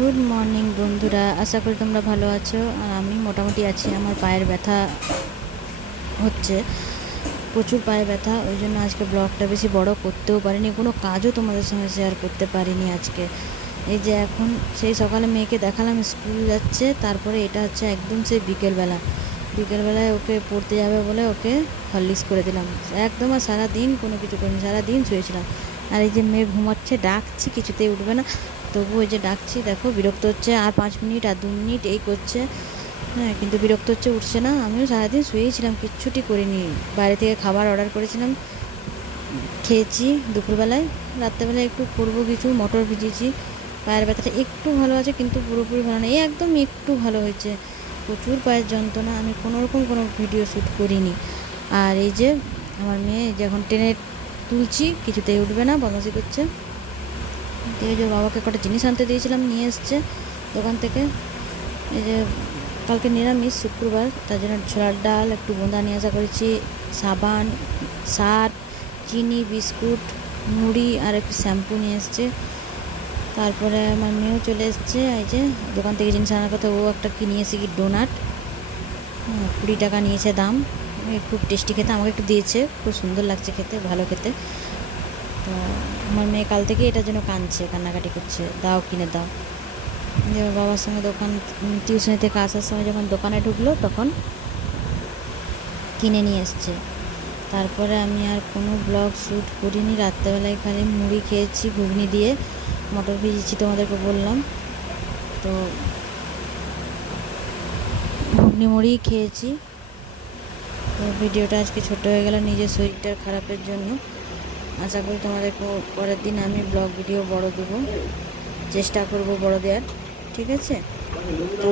Good morning বন্ধুরা, আশা করি তোমরা ভালো আছো। আর আমি মোটামুটি আছি, আমার পায়ের ব্যথা হচ্ছে, প্রচুর পায়ে ব্যথা, ওই জন্য আজকে ব্লগটা বেশি বড় করতেও পারিনি, কোনো কাজও তোমাদের সঙ্গে শেয়ার করতে পারিনি আজকে। এই যে এখন সেই সকালে মেয়েকে দেখালাম, স্কুল যাচ্ছে, তারপরে এটা হচ্ছে একদম সেই বিকেলবেলা। বিকেলবেলায় ওকে পড়তে যাবে বলে ওকে হরলিক্স করে দিলাম। একদম আর সারাদিন কোনো কিছু করিনি, সারাদিন শুয়েছিলাম। আর এই যে মেয়ে ঘুমাচ্ছে, ডাকছি, কিছুতেই উঠবে না। তবু ওই যে ডাকছি, দেখো, বিরক্ত হচ্ছে আর পাঁচ মিনিট আর দু মিনিট এই করছে। হ্যাঁ কিন্তু বিরক্ত হচ্ছে, উঠছে না। আমিও সারাদিন শুয়েছিলাম কিচ্ছুটি করিনি। বাইরে থেকে খাবার অর্ডার করেছিলাম, খেয়েছি দুপুরবেলায়। রাত্রেবেলায় একটু করব কিছু, মটর ভিজিয়েছি। পায়ের ব্যথাটা একটু ভালো আছে, কিন্তু পুরোপুরি ভালো নেই একদম একটু ভালো হয়েছে। প্রচুর পায়ের যন্ত্রণা, আমি কোনো রকম কোনো ভিডিও শ্যুট করিনি। আর এই যে, আমার মেয়ে এই যে এখন টেনে তুলছি, কিছুতেই উঠবে না বদমাসি করছে। দিয়ে যে বাবাকে কটা জিনিস আনতে দিয়েছিলাম, নিয়ে এসছে দোকান থেকে। এই যে কালকে নিরামিষ, শুক্রবার, তার জন্য ছোলার ডাল, একটু বোঁদা নিয়ে আসা করেছি, সাবান, সার, চিনি, বিস্কুট, মুড়ি আর একটু শ্যাম্পু নিয়ে এসছে। তারপরে আমার মেয়েও চলে এসছে, এই যে দোকান থেকে জিনিস আনার কথা, ও একটা কি নিয়েছে কি ডোনাট কুড়ি টাকা নিয়েছে দাম। খুব টেস্টি খেতে, আমাকে একটু দিয়েছে, খুব সুন্দর লাগছে খেতে, ভালো খেতে। তো আমার মেয়ে কাল থেকে এটার জন্য কাঁদছে, কান্নাকাটি করছে, দাও কিনে দাও। ওর বাবার সঙ্গে দোকান টিউশনি থেকে আসার সময় যখন দোকানে ঢুকলো তখন কিনে নিয়ে এসছে। তারপরে আমি আর কোনো ব্লগ শ্যুট করিনি, রাত্রেবেলায় খালি মুড়ি খেয়েছি, ঘুগনি দিয়ে মটর ভিজিয়েছি তোমাদেরকে বললাম। তো ঘুগনি মুড়ি খেয়েছি। তো ভিডিওটা আজকে ছোট হয়ে গেল, নিজের শরীরটার খারাপের জন্য। আশা করি তোমাদের পরের দিন আমি ব্লগ ভিডিও বড় দেবো। চেষ্টা করব বড় দেওয়ার। ঠিক আছে? তো